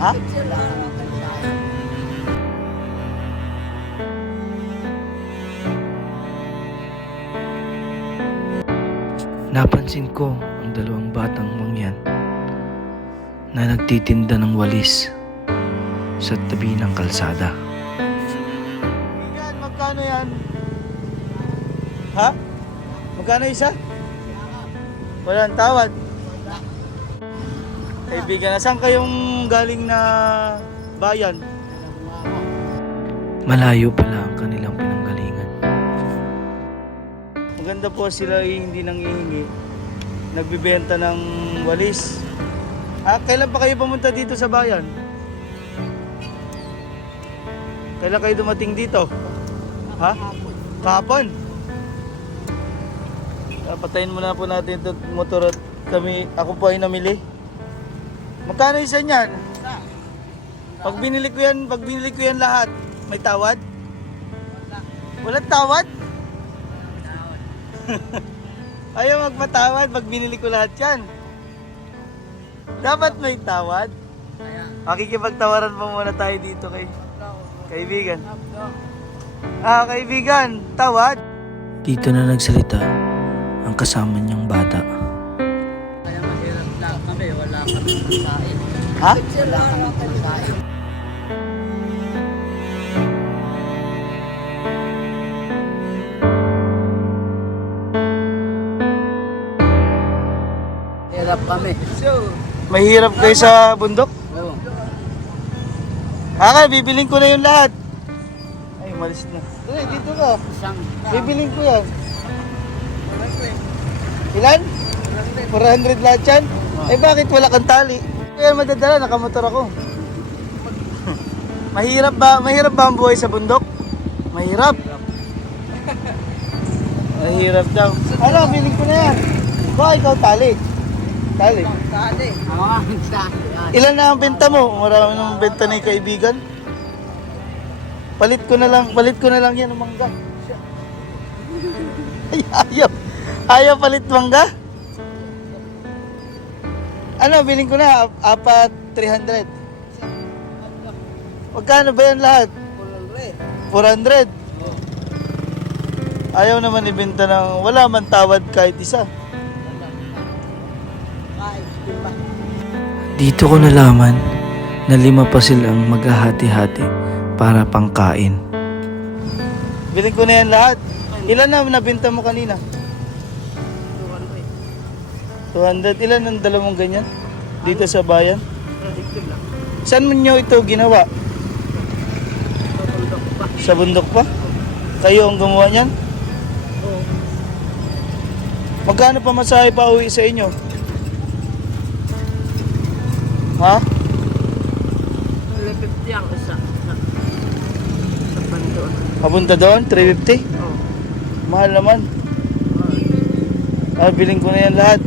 Ha? Napansin ko ang dalawang batang mangyan na nagtitinda ng walis sa tabi ng kalsada. Yan, magkano yan? Ha? Magkano isa? Walang tawad. Kaibigan, saan kayong galing na bayan? Malayo pala ang kanilang pinanggalingan. Maganda po sila hindi nanghihingi. Nagbibenta ng walis. Kailan pa kayo pumunta dito sa bayan? Kailan kayo dumating dito? Ha? Kahapon? Patayin muna po natin ito motor at ako po ay namili. Magkano isa niyan? Pag binili ko yan lahat, may tawad? Walang tawad? Ayaw magpatawad pag binili ko lahat yan. Dapat may tawad. Makikipagtawaran pa muna tayo dito kay kaibigan. Kaibigan, tawad. Dito na nagsalita ang kasama niyang bata. Kaya mahirap lang kami, wala kami pagkain. Ha? Wala kami pagkain. Hirap kami. Mahirap kayo sa bundok? Oo. Bibiling ko na yung lahat. Ay, malis na. Dito ka. Isang Bibiling ko yan. Ilan? 400 lahat yan? Bakit wala kang tali? Kaya madadala, nakamotor ako. Mahirap ba ang buhay sa bundok? Mahirap. Mahirap daw. Biling ko na yan. Ikaw tali. Tali. tali. Mga tali. Ilan na ang benta mo? Marami nang benta na yung kaibigan. Palit ko na lang yan ng mangga. Ay, ayaw palit mangga? Biling ko na, 300. Magkano ba yan lahat? 400. Ayaw naman ibenta ng, wala man tawad kahit isa. Dito ko nalaman na 5 pa silang maghahati-hati para pangkain. Biling ko na yan lahat. Ilan na nabenta mo kanina? 200. Ilan ang dalawang ganyan? Dito sa bayan? Saan mo nyo ito ginawa? Sa bundok pa? Kayo ang gumawa niyan? Magkano pa masahe pa uwi sa inyo? Ha? 350 ang isa. Sa pandoon. Papunta doon? 350? Oo. Mahal naman. Biling ko na yan lahat.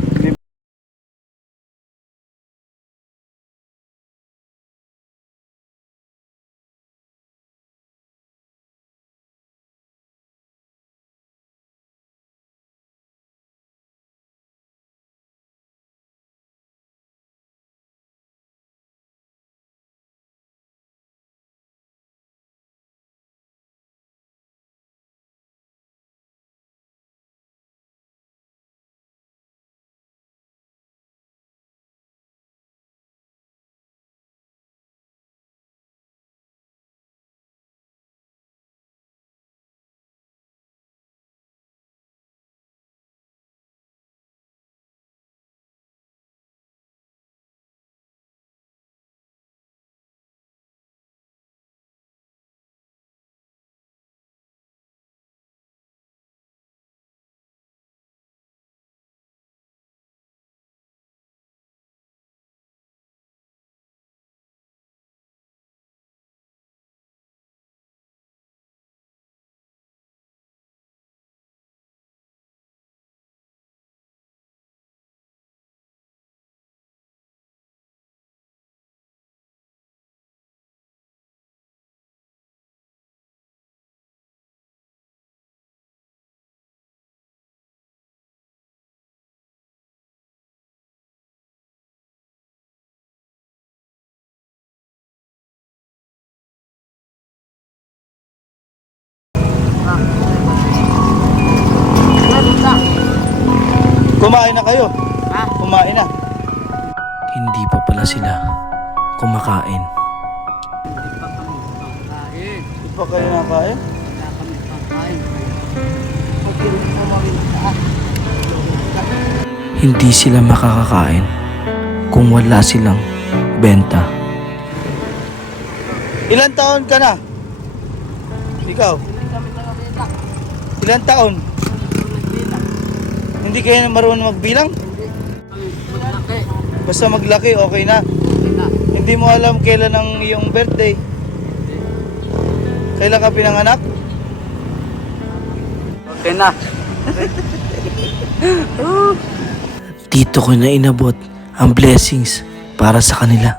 Kumain na kayo. Ha? Kumain na. Hindi pa pala sila kumakain. Hindi pa kami pangkain. Di pa kayo nakain? Wala kami pangkain. Okay, kumawin ka. Hindi sila makakakain kung wala silang benta. Ilan taon ka na? Ikaw? Hindi kami nakakita. Ilan taon? Nakita. Hindi kayo marunong magbilang? Hindi. Kami maglaki. Basta maglaki, okay na. Okay na. Hindi mo alam kailan ang iyong birthday. Kailan ka pinanganak? Okay na. Dito ko na inabot ang blessings para sa kanila.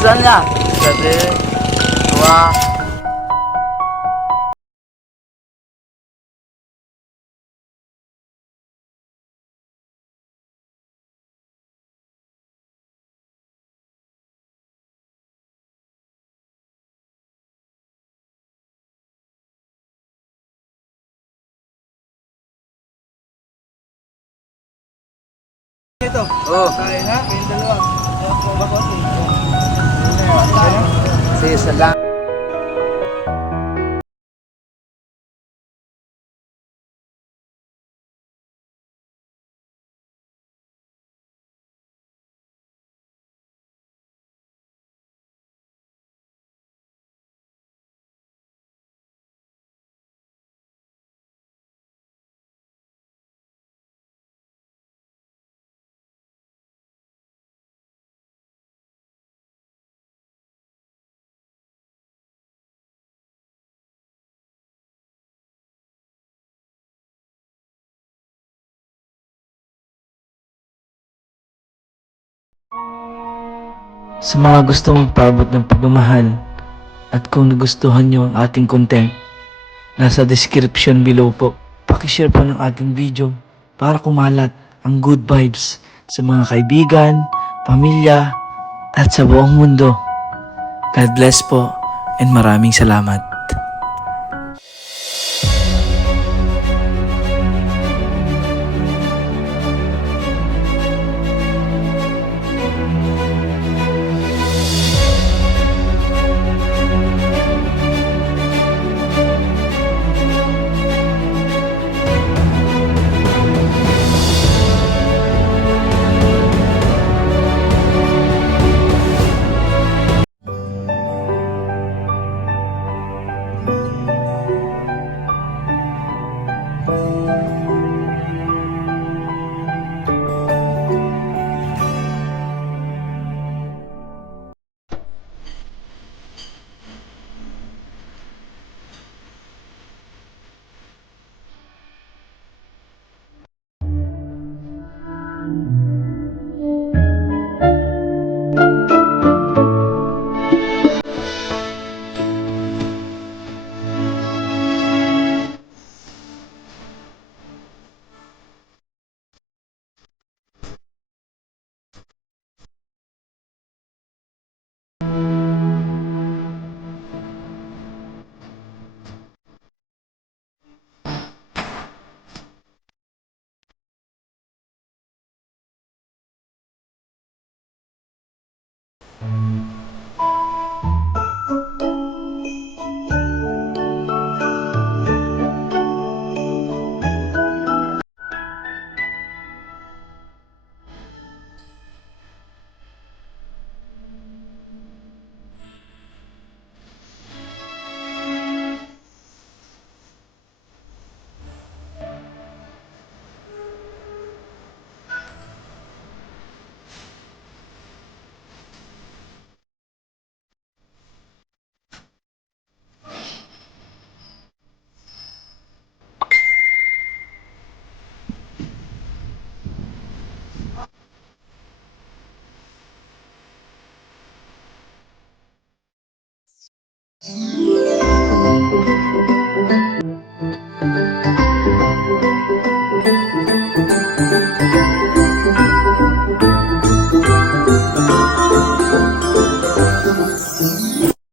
Saan niya? Sabi. Dua. Ito. Oh. Kain na, kayong dalawa. Bakot. Sige, salam. Sa mga gusto magpaabot ng pagmamahal at kung nagustuhan nyo ang ating content, nasa description below po. Pakishare po ng ating video para kumalat ang good vibes sa mga kaibigan, pamilya, at sa buong mundo. God bless po and maraming salamat.